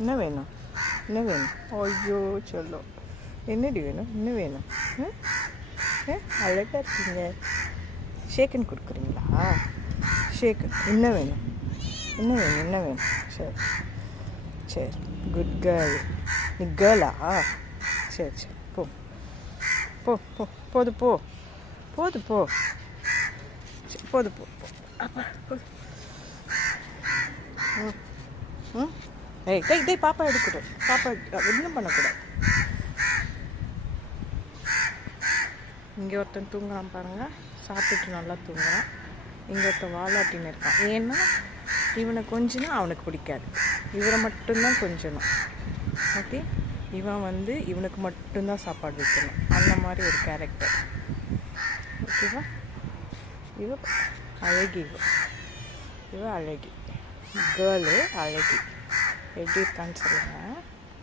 என்ன வேணும்? என்ன வேணும்? ஐயோ சொல்லோ, என்னடி வேணும்? என்ன வேணும்? அழகாக இருக்கீங்க. ஷேக்கன் கொடுக்குறீங்களா? ஷேக்கன். என்ன வேணும்? என்ன வேணும்? என்ன வேணும்? சரி சரி, குட் கேர்ள். நீ கேர்ளா? சரி சரி, போ போ போ, போது போ, போது போ, போது போ, அப்பா போது. ஏய் டேய் டேய், பாப்பா எடுக்கக்கூடாது, பாப்பா ஒன்றும் பண்ணக்கூடாது. இங்கே ஒருத்தன் தூங்குறான் பாருங்க, சாப்பிட்டுட்டு நல்லா தூங்குறான். இங்கே ஒருத்தன் வாலாட்டின்னு இருக்கான். ஏன்னா இவனை கொஞ்சினா அவனுக்கு பிடிக்காது, இவரை மட்டும்தான் கொஞ்சணும். ஓகே, இவன் இவனுக்கு மட்டும்தான் சாப்பாடு வைக்கணும், அந்த மாதிரி ஒரு கேரக்டர். ஓகேவா? இவ அழகி, இவ அழகி கேர்ளு, அழகி. எப்படி இருக்கான்னு சொல்லுங்கள்.